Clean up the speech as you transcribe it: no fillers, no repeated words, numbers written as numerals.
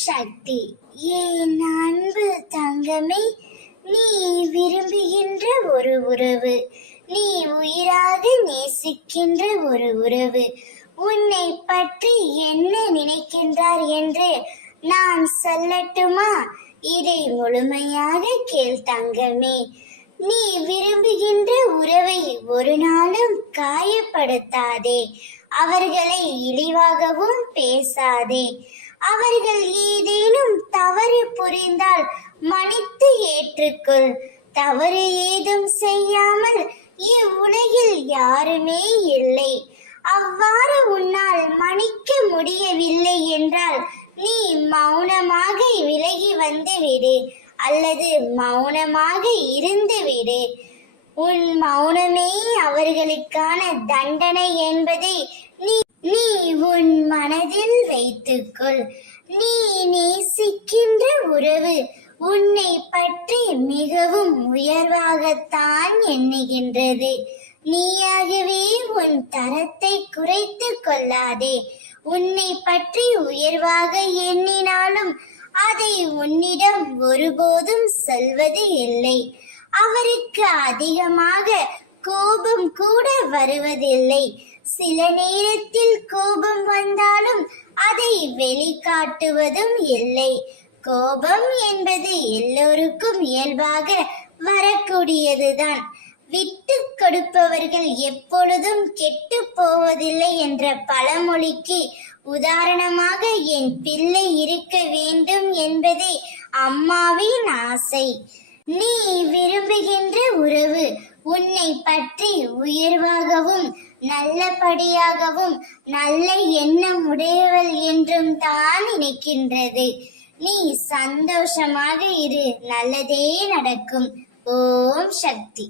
சக்தி. என் அன்பு தங்கமே, நீ விரும்புகின்ற ஒரு உறவு, நீ உயிராக நேசிக்கின்ற ஒரு உறவு உன்னை பற்றி என்ன நினைக்கின்றார் என்று நான் சொல்லட்டுமா? இதை முழுமையாக கேள் தங்கமே. நீ விரும்புகின்ற உறவை ஒரு நாளும் காயப்படுத்தாதே. அவர்களை இழிவாகவும் பேசாதே. அவர்கள் ஏதேனும் தவறு புரிந்தால் மன்னித்து ஏற்றுக்கொள். தவறு ஏதும் செய்யாமல் இவ்வுலகில் யாருமே இல்லை. அவ்வாறு உன்னால் மன்னிக்க முடியவில்லை என்றால் நீ மௌனமாக விலகி வந்து விடு, அல்லது மௌனமாக இருந்து விடு. உன் மௌனமே அவர்களுக்கான தண்டனை என்பதை நீ உன் மனதில் வைத்துக்கொள். நீ நேசிக்கின்ற உறவு உன்னை பற்றி மிகவும் உயர்வாகத்தான் எண்ணுகின்றது. நீயாகவே உன் தரத்தை குறைத்து கொள்ளாதே. உன்னை பற்றி உயர்வாக எண்ணினாலும் அதை உன்னிடம் ஒருபோதும் சொல்வது இல்லை. அவருக்கு அதிகமாக கோபம் கூட வருவதில்லை. சில நேரத்தில் கோபம் வந்தாலும் அதை வெளிக்காட்டுவதும் இல்லை. கோபம் என்பது எல்லோருக்கும் இயல்பாக வரக்கூடியதுதான். விட்டு கொடுப்பவர்கள் எப்பொழுதும் கெட்டு போவதில்லை என்ற பழமொழிக்கு உதாரணமாக என் பிள்ளை இருக்க வேண்டும் என்பதே அம்மாவின் ஆசை. நீ விரும்புகின்ற உறவு உன்னை பற்றி உயர்வாகவும் நல்லபடியாகவும் நல்ல எண்ணம் உடையவள் என்றும் தான் நினைக்கின்றது. நீ சந்தோஷமாக இரு, நல்லதே நடக்கும். ஓம் சக்தி.